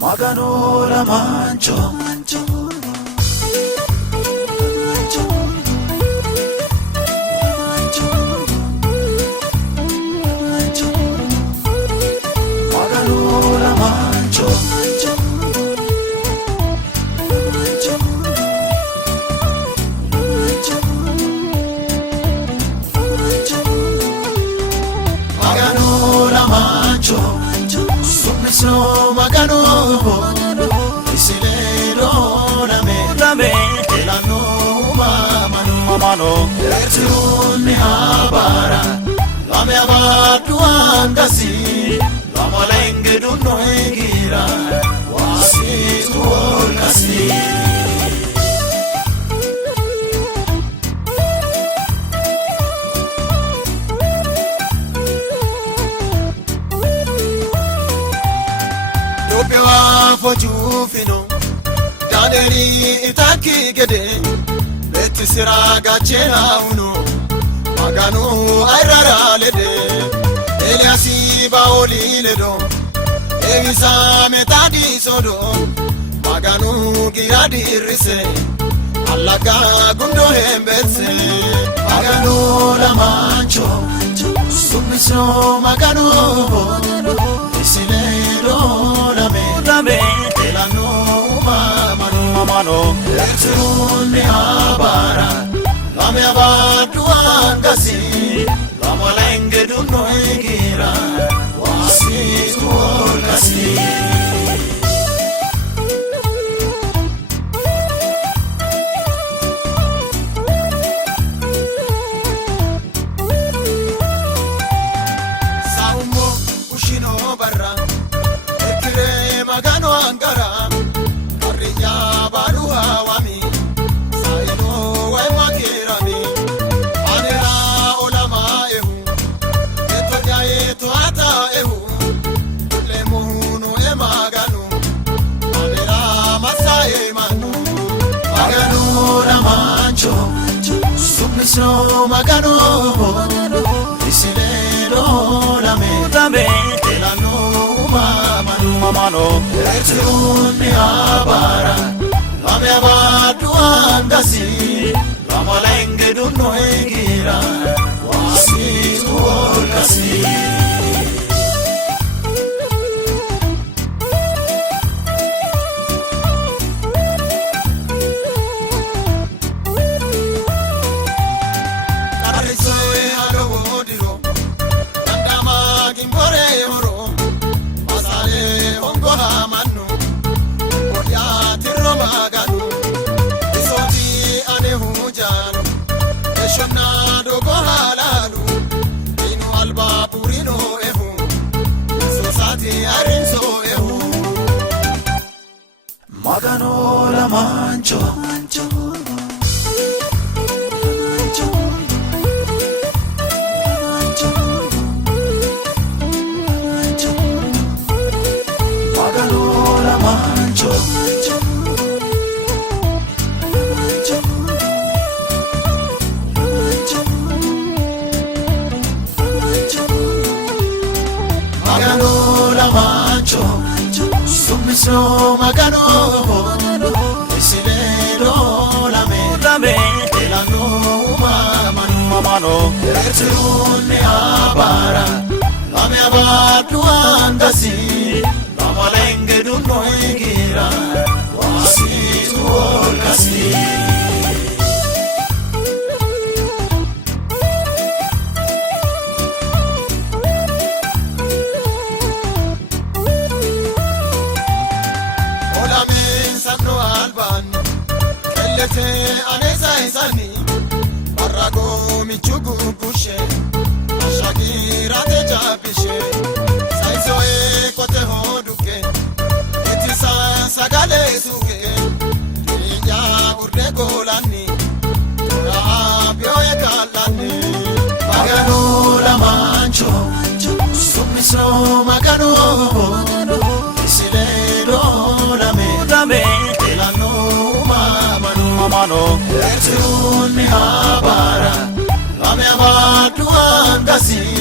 Magano la mancho, Magano la mancho, Magano la mancho, submiso Magano, isilero name, elano mano, ertiruni habara, lame abadu angasi, lama lenge dunno egira, wasi tuol kasi. Fojufino Daneri itaki gede Beti siraga chena uno Magano ayrara lede Eliasi baoli ledo Elisa metadi sodo Magano giradi rise Allaga gundo hembetse Magano la mancho Submiso Magano Isilero name elano mano ertiruni habara lame abadu angasi lama lenge dunno egira wasi tuol kasi. Saumo ushino barra Magano angara, Ariya balu hawami, Saino wa makirami, Anera olama ehu, eto ata ehu, lemuno Magano, Anera masae manu, Magano la mancho, submiso Magano, isilero name, elano mano, ertiruni habara, lame abadu angasi, lama lenge dunno egira, wasi tuol kasi. Karisoe alowo diro, Kandama gimbore horo. Manu, Oya tiro Magano, Isoti ane hujano, Eshona dogo halalu, Inu alba purino ehu, Sosati arinso ehu. Magano la mancho, Magano la mancho, submiso Magano, isilero name, elano mano, ertiruni habara, lame abadu angasi, lama lenge dunno egira, wasi tuol kasi. Anesa isani Barago michugu pushe Ashakira te japishe Saizo kote hoduke Etisa sagale suke Tinya urde kolani Tura pyo ekalani Magano la mancho Submiso Magano Isilero name elano mano, ertiruni habara, lame abadu angasi.